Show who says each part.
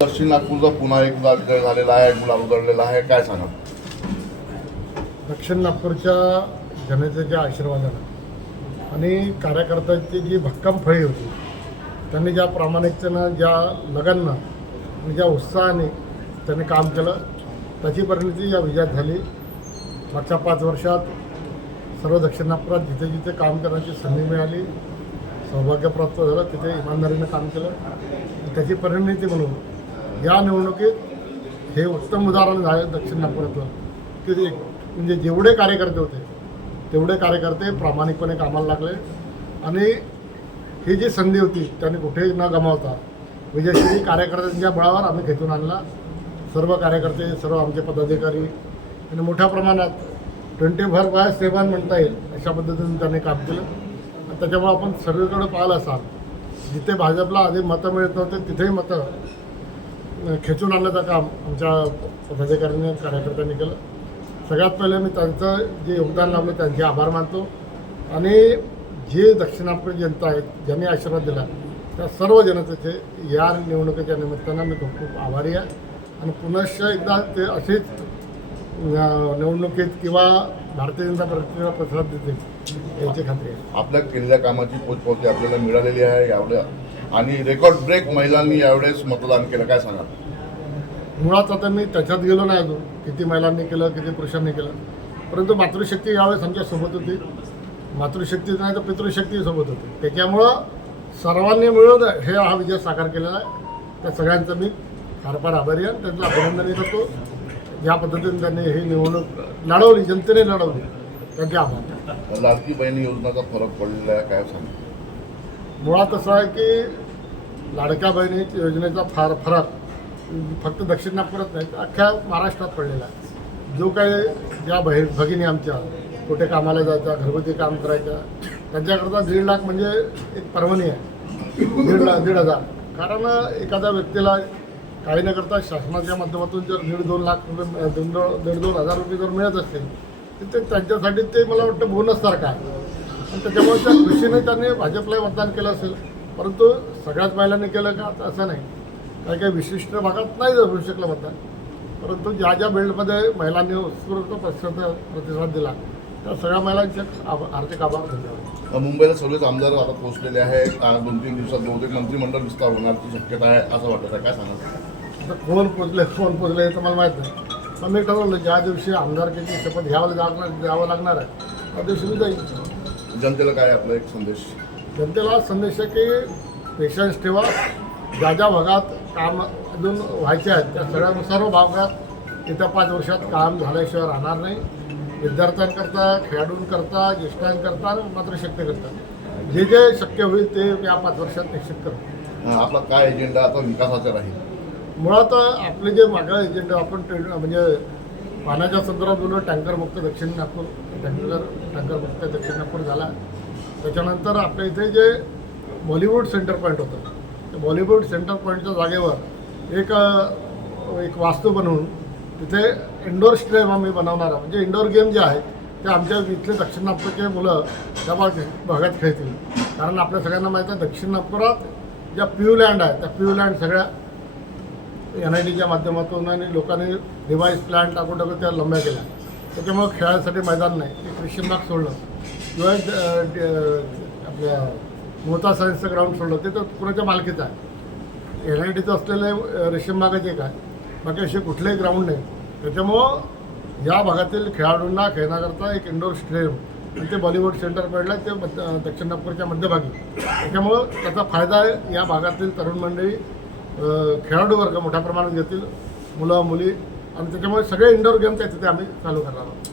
Speaker 1: दक्षिण नागपूरचा पुन्हा एकदा विजय झालेला आहे गुलाब उधळलेला आहे. काय सांगा?
Speaker 2: दक्षिण नागपूरच्या जनतेच्या आशीर्वादानं आणि कार्यकर्त्यांची जी भक्कम फळी होती त्यांनी ज्या प्रामाणिकतेनं ज्या लगननं आणि ज्या उत्साहाने त्यांनी काम केलं त्याची परिणती या विजयात झाली. मागच्या पाच वर्षात सर्व दक्षिण नागपुरात जिथे जिथे काम करण्याची संधी मिळाली सौभाग्य प्राप्त झालं तिथे इमानदारीनं काम केलं. आणि त्याची परिणती म्हणून या निवडणुकीत हे उत्तम उदाहरण झालं दक्षिण नागपुरातलं. की ते म्हणजे जेवढे कार्यकर्ते होते तेवढे कार्यकर्ते प्रामाणिकपणे कामाला लागले. आणि ही जी संधी होती त्यांनी कुठेही न गमावता विजयश्री कार्यकर्त्यांच्या बळावर आम्ही खेचून आणला. सर्व कार्यकर्ते सर्व आमचे पदाधिकारी आणि मोठ्या प्रमाणात ट्वेंटी फोर बाय सेवन म्हणता येईल अशा पद्धतीने त्यांनी काम केलं. त्याच्यामुळे आपण सगळीकडे पाहिलं असाल जिथे भाजपला आधी मतं मिळत नव्हते तिथेही मतं खेचून आणण्याचं काम आमच्या पदाधिकाऱ्यांनी कार्यकर्त्यांनी केलं. सगळ्यात पहिले मी त्यांचं जे योगदान लावलं त्यांचे आभार मानतो. आणि जे दक्षिणापूर जनता आहे ज्यांनी आशीर्वाद दिला त्या सर्व जनतेचे या निवडणुकीच्या निमित्तानं मी खूप खूप आभारी आहे. आणि पुनश्च एकदा ते असेच निवडणुकीत किंवा भारतीय जनता पार्टीला प्रतिसाद देतील याची खात्री आहे.
Speaker 1: आपल्या केलेल्या कामाची पोचपावती आपल्याला मिळालेली आहे यावड्या आणि रेकॉर्ड ब्रेक महिलांनी यावेळेस मतदान केलं. काय सांगा
Speaker 2: मुळात आता मी त्याच्यात गेलो नाही अजून. किती महिलांनी केलं किती पुरुषांनी केलं. परंतु मातृशक्ती यावेळेस आमच्यासोबत होती. मातृशक्ती नाही तर पितृशक्ती सोबत होती. त्याच्यामुळं सर्वांनी मिळून हे हा विजय साकार केलेला आहे. त्या सगळ्यांचं मी फार फार आभारी आहे. त्यांचं अभिनंदनही करतो. ज्या पद्धतीने त्यांनी ही निवडणूक लढवली जनतेने लढवली त्यांचे आभार.
Speaker 1: लाडकी बहिणी योजनेचा फरक पडलेला आहे. काय सांगा
Speaker 2: मुळात असं आहे की लाडक्या बहिणी योजनेचा फार फरक फक्त दक्षिण नागपुरात नाही अख्ख्या महाराष्ट्रात पडलेला आहे. जो काही ज्या बहीण भगिनी आमच्या कुठे कामाला जायच्या घरगुती काम करायच्या त्यांच्याकरता दीड लाख म्हणजे एक पर्वणी आहे. दीड लाख दीड हजार. कारण एखाद्या व्यक्तीला काही न करता शासनाच्या माध्यमातून जर दीड दोन लाख रुपये दीड दोन दीड दोन हजार रुपये जर मिळत असतील तर ते त्यांच्यासाठी ते मला वाटतं बोनससारखं आहे. आणि त्याच्यामुळे त्या दृष्टीने त्यांनी भाजपला मतदान केलं असेल. परंतु सगळ्याच महिलांनी केलं का? असं नाही. काही काही विशिष्ट भागात नाही होऊ शकलं मतदान. परंतु ज्या ज्या बिल्डमध्ये महिलांनी उत्स्फूर्त प्रतिसाद प्रतिसाद दिला त्या सगळ्या महिलांचे आभ- हार्दिक आभार धन्यवाद.
Speaker 1: मुंबईला सर्वच आमदार आता पोहोचलेले आहेत. आ, दोन तीन दिवसात बहुतेक मंत्रिमंडळ विस्तार होण्याची शक्यता आहे असं वाटत. आहे काय सांगा
Speaker 2: आता कोण पोचले कोण पोचले हे तर मला माहीत नाही. पण मी ठरवलं ज्या दिवशी आमदारकीची शपथ घ्यावं लागणार द्यावं लागणार आहे त्या दिवशी मी जाईल
Speaker 1: जनतेला काय आपला एक संदेश?
Speaker 2: जनतेला संदेश आहे की पेशन्स ठेवा. ज्या ज्या भागात काम अजून व्हायचे आहेत त्या सगळ्या सर्व भागात येत्या पाच वर्षात काम झाल्याशिवाय राहणार नाही. विद्यार्थ्यांकरता खेळाडूंकरता ज्येष्ठांकरता मातृशक्तीकरता जे जे शक्य होईल ते या पाच वर्षात निश्चित करू.
Speaker 1: हा, आपला काय एजेंडा आता विकासाचा राहील.
Speaker 2: मुळात आपले जे मागं एजेंडा आपण ट्रेड म्हणजे पाण्याच्या संदर्भात बोललो टँकर मुक्त दक्षिण नागपूर टँकर टँकर मुक्त दक्षिण नागपूर झाला. त्याच्यानंतर आपल्या इथे जे बॉलिवूड सेंटर पॉईंट होतं त्या बॉलिवूड सेंटर पॉईंटच्या जागेवर एक एक वास्तू बनवून तिथे इंडोर स्टेडियम आम्ही बनवणार आहोत. म्हणजे इंडोर गेम जे आहेत ते आमच्या इथले दक्षिण नागपूरचे मुलं त्या भाग भागात खेळतील. कारण आपल्या सगळ्यांना माहीत आहे दक्षिण नागपुरात ज्या प्यूलँड आहे त्या प्यूलँड सगळ्या एन आय टीच्या माध्यमातून आणि लोकांनी डिवाईस प्लॅन टाकून टाकून त्या लंब्या केल्या. त्याच्यामुळे खेळायसाठी मैदान नाही. ते ख्रिश्चन बाग सोडलं. किंवा आपल्या मोता सायन्सचं ग्राउंड सोडलं. ते तर कुणाच्या मालकीचं आहे? एन आय टीचं असलेलं रेशीमबागाचे काय? बाकी असे कुठलेही ग्राउंड नाही. त्याच्यामुळं या भागातील खेळाडूंना खेळण्याकरता एक इंडोर स्टेडियम ते बॉलिवूड सेंटर पडलं ते मध्य दक्षिण नागपूरच्या मध्यभागी. त्याच्यामुळं त्याचा फायदा आहे या भागातील तरुण मंडळी खेळाडू वर्ग मोठ्या प्रमाणात घेतील मुलं मुली आणि त्याच्यामुळे सगळे इंडोर गेम्स आहेत तिथे आम्ही चालू करणार आहोत.